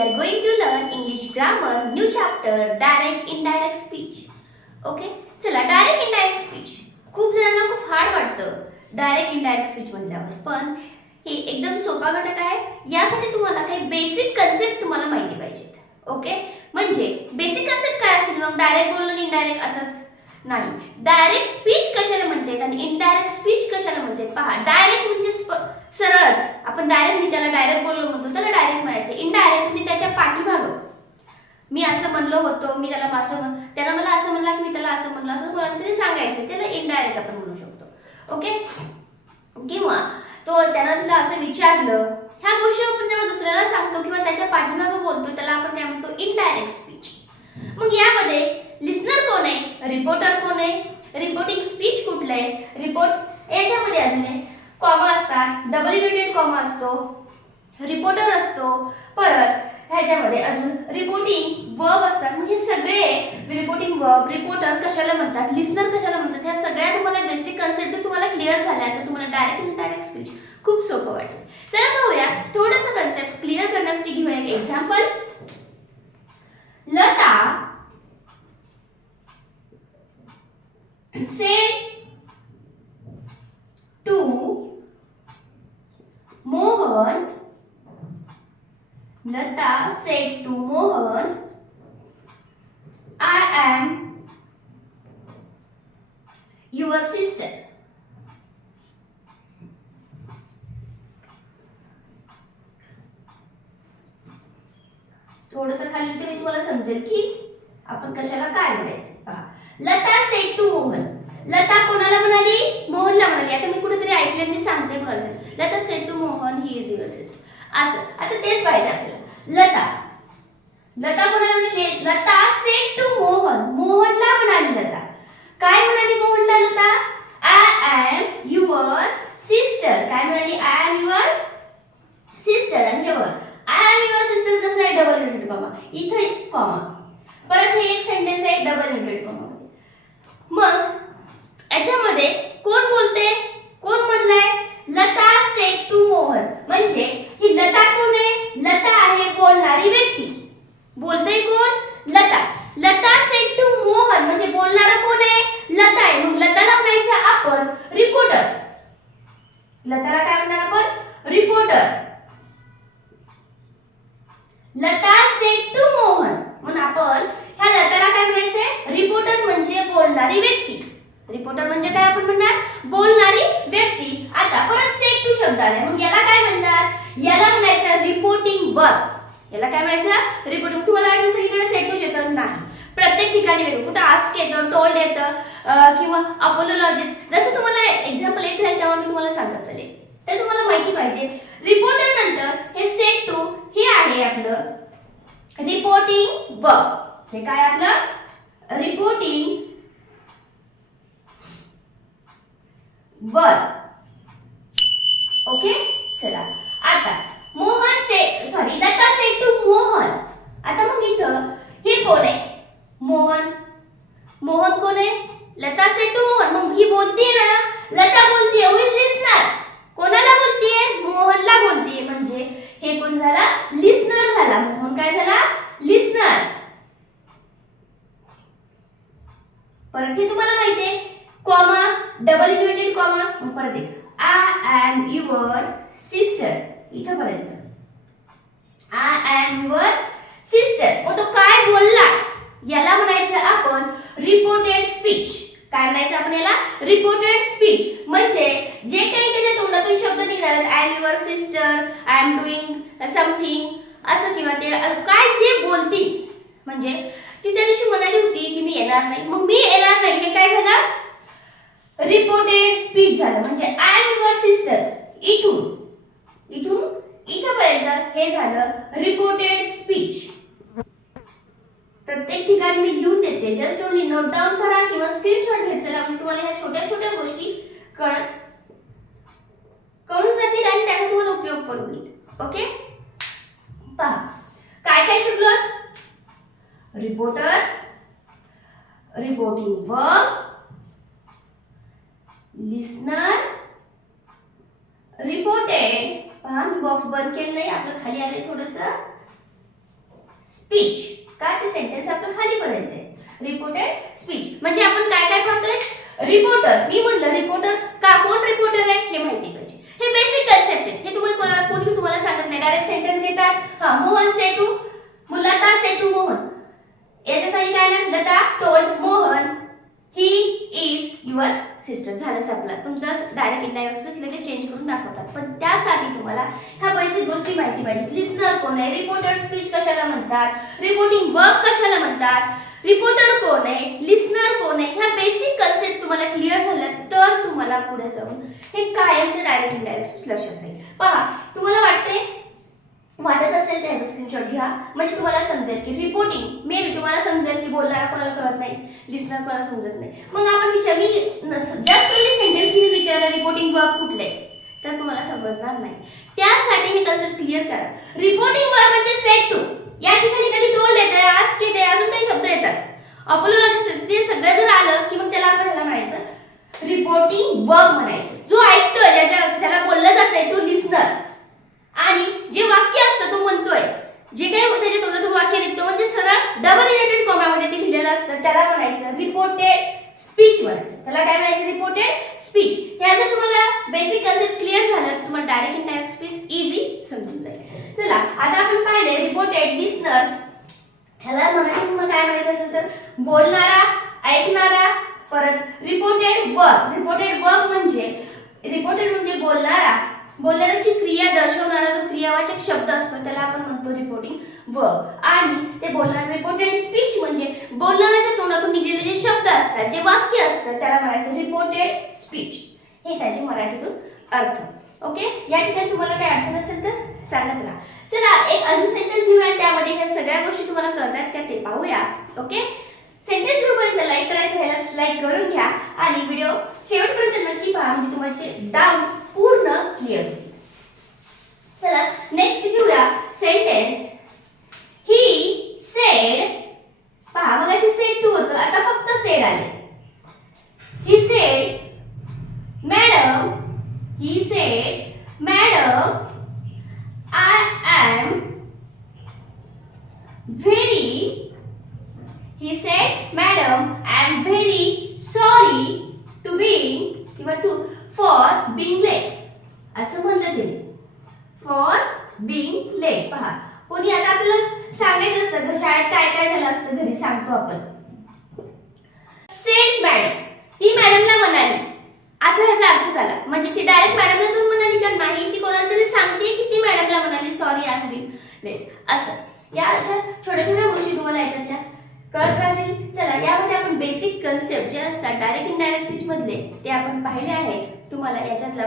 are going to learn English grammar, new chapter, direct, indirect speech. Okay? चला, direct indirect speech. खूप जणांना खूप hard वाटतं direct indirect speech म्हणल्यावर, पण हे एकदम सोपा घटक आहे. यासाठी तुम्हाला काही बेसिक कन्सेप्ट तुम्हाला माहिती पाहिजेत. ओके? म्हणजे बेसिक कन्सेप्ट काय असतील मग? डायरेक्ट बोलणं आणि इनडायरेक्ट असंच नाही. डायरेक्ट स्पीच कशाला म्हणतात आणि इनडायरेक्ट स्पीच कशाला म्हणतात? पहा, डायरेक्ट म्हणजे सरळच आपण डायरेक्ट, मी त्याला डायरेक्ट बोललो म्हणतो त्याला डायरेक्ट म्हणायचं. इनडायरेक्ट म्हणजे त्याच्या पाठीमागं मी असं म्हणलो होतो, मी त्याला असं, त्याला मला असं म्हणला की मी त्याला असं म्हणलं, असं कोणाला तरी सांगायचं, त्याला इनडायरेक्ट आपण म्हणू शकतो. ओके? किंवा तो त्यानं तिला असं विचारलं, ह्या गोष्टी आपण जेव्हा दुसऱ्याला सांगतो किंवा त्याच्या पाठीमागं बोलतो त्याला आपण काय म्हणतो? Indirect speech. मग यामध्ये लिसनर कोण आहे? रिपोर्टर कोण आहे? रिपोर्टिंग स्पीच कुठलं आहे? रिपोर्ट याच्यामध्ये अजून आहे कॉमा असतात, डबल इन्व्हर्टेड कॉमा असतो, रिपोर्टर असतो, परत ह्याच्यामध्ये अजून रिपोर्टिंग वर्ब असतात. मग हे सगळे रिपोर्टिंग वर्ब, रिपोर्टर कशाला म्हणतात, लिसनर कशाला म्हणतात, ह्या सगळ्या तुम्हाला बेसिक कन्सेप्ट तुम्हाला क्लिअर झाल्या तर तुम्हाला डायरेक्ट इनडायरेक्ट स्पीच खूप सोपं वाटेल. चला पाहूया, थोडंसं कन्सेप्ट क्लिअर करण्यासाठी घेऊया एक example. Lata said to Mohan, Lata said to Mohan, I am your sister. थोडंसं खाली तरी तुम्हाला समजेल की आपण कशाला काय म्हणायचं. पहा, लता सेड टू मोहन. लता कोणाला म्हणाली? मोहनला म्हणाली. आता मी कुठेतरी ऐकलं, मी सांगते कोणाला तरी. Lata said to Mohan, he is your sister. असं आता तेच पाहिजे आपल्याला. लता कोणाला म्हणाली? लता सेड टू मोहन, मोहनला म्हणाली लता. काय म्हणाली मोहनला Lata? I am your sister. काय म्हणाली? I am your sister. आणि हे बघ, आय एम युअर सिस्टर कसं आहे? डबल इन्व्हर्टेड कॉमा, इथे कॉमा, परत हे एक सेंटेन्स आहे डबल इन्व्हर्टेड कॉमा. मग याच्यामध्ये कोण बोलते? कोण म्हणलाय? Lata said to Mohan. म्हणजे ही लता कोण आहे? लता आहे बोलणारी व्यक्ती. बोलते कोण? लता. लता सेड टू मोहन म्हणजे बोलणारा कोण आहे? लता आहे. मग लताला म्हणायचं आपण रिपोर्टर. लताला काय म्हणणार आपण? Reporter. Lata said to Mohan म्हणून आपण ह्या लताला काय म्हणायचंय? रिपोर्टर म्हणजे बोलणारी व्यक्ती. रिपोर्टर म्हणजे काय आपण म्हणणार? बोलणारी व्यक्ती. आता परत सेड टू शब्द आलाय, मग याला काय म्हणतात? याला म्हणायचं रिपोर्टिंग वर्ब. याला काय म्हणायचं? रिपोर्टिंग. तुम्हाला वाटलं सगळीकडे सेड टू येतं? नाही, प्रत्येक ठिकाणी वेगळं. कुठं आस्क येतं, टोल्ड येतं, किंवा अपोलोलॉजिस्ट. जसं तुम्हाला एक्झाम्पल येत राहील तेव्हा मी तुम्हाला सांगत चालेल, ते तुम्हाला माहिती पाहिजे. रिपोर्टर नंतर हे सेड टू हे आहे आपलं रिपोर्टिंग वर्ब. हे काय आपलं? Reporting verb. ओके? चला, आता Mohan say sorry Lata said to Mohan. आता मग इथं हे कोण आहे? मोहन. मोहन कोण आहे? Lata said to Mohan. मग ही बोलतीये ना, लता बोलतीये. Who is listener? कोणाला बोलतीये? मोहनला बोलतीये. म्हणजे हे कोण झाला? लिसनर झाला. मोहन काय झाला? लिसनर. परत हे तुम्हाला माहिती आहे कॉमा, डबल इन्व्हर्टेड कॉमा. मग परत एक आय एम युअर सिस्टर. इथं पर्यंत आय एम युअर सिस्टर. मग तो काय बोलला? याला म्हणायचं आपण रिपोर्टेड स्पीच. काय म्हणायचं आपण याला? Reported speech. म्हणजे जे काही त्याच्या तोंडातून शब्द निघणार आहेत, I am your sister, I am doing something, असं किंवा ते काय जे बोलतील, म्हणजे ती त्या दिवशी म्हणाली होती की मी येणार नाही, मग मी येणार नाही, हे काय झालं? रिपोर्टेड स्पीच झालं. म्हणजे आय एम युअर सिस्टर इथून इथपर्यंत हे झालं रिपोर्टेड स्पीच. प्रत्येक ठिकाणी मी लिहून देते, जस्ट ओनली नोट डाऊन करा किंवा स्क्रीनशॉट घ्यायचा, म्हणजे तुम्हाला ह्या छोट्या छोट्या गोष्टी कळून जातील आणि त्याचा तुम्हाला उपयोग पण होईल. ओके? पहा, काय काय शिकलो? Reporter, reporting verb, listener, reported. पहा, मी बॉक्स बंद केलं नाही, आपलं खाली आले थोडंसं. स्पीच. का ते सेंटेन्स आपलं खालीपर्यंत आहे. रिपोर्टेड स्पीच म्हणजे आपण काय काय पाहतोय. रिपोर्टर, मी म्हणलं रिपोर्टर का, कोण रिपोर्टर आहे हे माहिती पाहिजे. हे बेसिक कन्सेप्ट आहे. हे तुम्ही कोणी तुम्हाला सांगत नाही. डायरेक्ट सेंटेन्स देतात. हा, Mohan say to Lata say to Mohan. याच्यासाठी काय ना, Lata told Mohan he is your sister. झालं संपलं. तुमचा डायरेक्ट इनडायरेक्ट स्पीच लगेच चेंज करून दाखवतात. पण त्यासाठी तुम्हाला ह्या बेसिक गोष्टी माहिती पाहिजेत. लिस्नर कोण आहे, रिपोर्टर स्पीच कशाला म्हणतात, रिपोर्टिंग वर्ब कशाला म्हणतात, रिपोर्टर कोण आहे, लिस्नर कोण आहे, ह्या बेसिक कन्सेप्ट तुम्हाला क्लिअर झाल्या तर तुम्हाला पुढे जाऊन हे कायमचं डायरेक्ट इनडायरेक्ट स्पीच लक्षात राहील. पहा, तुम्हाला वाटत असेल तर स्क्रीनशॉट घ्या. म्हणजे तुम्हाला समजेल की रिपोर्टिंग मे बी तुम्हाला समजेल की बोलणारा कोणाला कळत नाही, लिस्नर कोणाला समजत नाही. मग आपण जस्ट ओनली सेंटेन्स लिहून विचारलं रिपोर्टिंग वर्ब कुठले तर तुम्हाला समजणार नाही. त्यासाठी हे कन्सेप्ट क्लिअर करा. रिपोर्टिंग वर्ब म्हणजे सेट टू. या ठिकाणी कधी टोल्ड येते, आस्क येते, अजून काही शब्द येतात. अपोलॉजी ते सगळं जर आलं की मग त्याला आपण ह्याला म्हणायचं रिपोर्टिंग वर्ब म्हणायचं. जो ऐकतोय, ज्याला बोललं जातंय तो लिस्नर. आणि जे वाक्य असतं तो म्हणतोय, जे काही त्याच्या तोंडातून वाक्य निघतो म्हणजे सरळ डबल इनवर्टेड कॉमामध्ये ते लिहिलेलं असतं त्याला म्हणायचं रिपोर्टेड स्पीच म्हणायचं. त्याला काय म्हणायचं, रिपोर्टेड स्पीच. ह्या जर तुम्हाला बेसिक कन्सेप्ट क्लिअर झालं तर तुम्हाला डायरेक्ट इनडायरेक्ट स्पीच इझी समजून जाईल. चला आता आपण पाहिले रिपोर्टेड, लिस्नर. ह्याला मराठीत मग काय म्हणायचं असेल तर बोलणारा, ऐकणारा. परत रिपोर्टेड वर्ब. रिपोर्टेड वर्ब म्हणजे रिपोर्टेड म्हणजे बोलणाऱ्याची क्रिया दर्शवणारा जो क्रियावाचक शब्द असतो त्याला आपण म्हणतो रिपोर्टिंग वर्ब. आणि ते बोलणार रिपोर्टेड स्पीच म्हणजे बोलणाऱ्याच्या तोंडातून निघालेले जे शब्द असतात, जे वाक्य असतं त्याला म्हणायचं रिपोर्टेड स्पीच. हे त्याचे मराठीतून अर्थ. ओके, या ठिकाणी तुम्हाला काय अडचण असेल तर सांगत राहा. चला एक अजून सेंटेन्स घेऊया, त्यामध्ये ह्या सगळ्या गोष्टी तुम्हाला कळतात का ते पाहूया. ओके, सेंटेन्स घेऊपर्यंत लाईक करायचं राहिल्यास लाईक करून घ्या आणि व्हिडिओ शेवटपर्यंत नक्की पहा म्हणजे तुमचे डाऊट पूर्ण क्लिअर होईल. चला नेक्स्ट घेऊया सेंटेन्स ही सेड. पहा मग अशी सेड टू होतं, आता फक्त सेड आले. He said madam, he said madam I am very. He said, "Madam, I am very sorry to for being late." असं म्हणलं ते. For being late. पहा, कोणी आता आपल्याला सांगायचं असतं की शाळेत काय काय झालं असतं घरी सांगतो आपण. Said madam. ती मॅडमला म्हणाली. असा ह्याचा अर्थ झाला. म्हणजे ती डायरेक्ट मॅडमला जाऊन म्हणाली का नाही, ती कोणाला तरी सांगते की ती मॅडमला म्हणाली sorry I am being late. असं या अशा छोट्या छोट्या गोष्टी तुम्हाला याच्यातल्या कळत राहतील. चला यामध्ये आपण बेसिक कन्सेप्ट जे असतात डायरेक्ट इनडायरेक्ट स्पीच मधले ते आपण पाहिले आहेत. तुम्हाला याच्यातला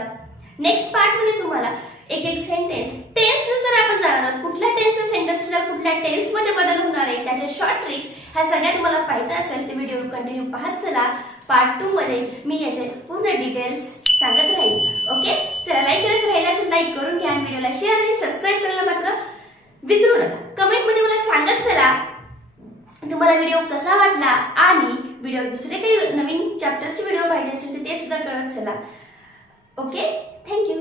नेक्स्ट पार्ट मध्ये तुम्हाला एक एक सेंटेन्स टेन्स नुसार आपण जाणार आहोत. कुठल्या टेन्सचा सेंटेन्सला कुठल्या टेन्स मध्ये बदल होणार आहे त्याच्या शॉर्ट ट्रिक्स ह्या सगळ्या तुम्हाला पाहायचं असेल तर व्हिडिओ कंटिन्यू पाहत चला. पार्ट 2 मध्ये मी याचे पूर्ण डिटेल्स सांगत राहील. ओके, चला लाईक करायचं राहिलं असेल लाईक करून घ्या आणि व्हिडिओला शेअर आणि सबस्क्राईब करायला मात्र विसरू नका. कमेंट मध्ये मला सांगत चला तुम्हाला व्हिडिओ कसा वाटला आणि व्हिडिओ दुसरे काही नवीन चॅप्टरचे व्हिडिओ पाहिजे असेल तर ते सुद्धा कळत चला. Okay, thank you.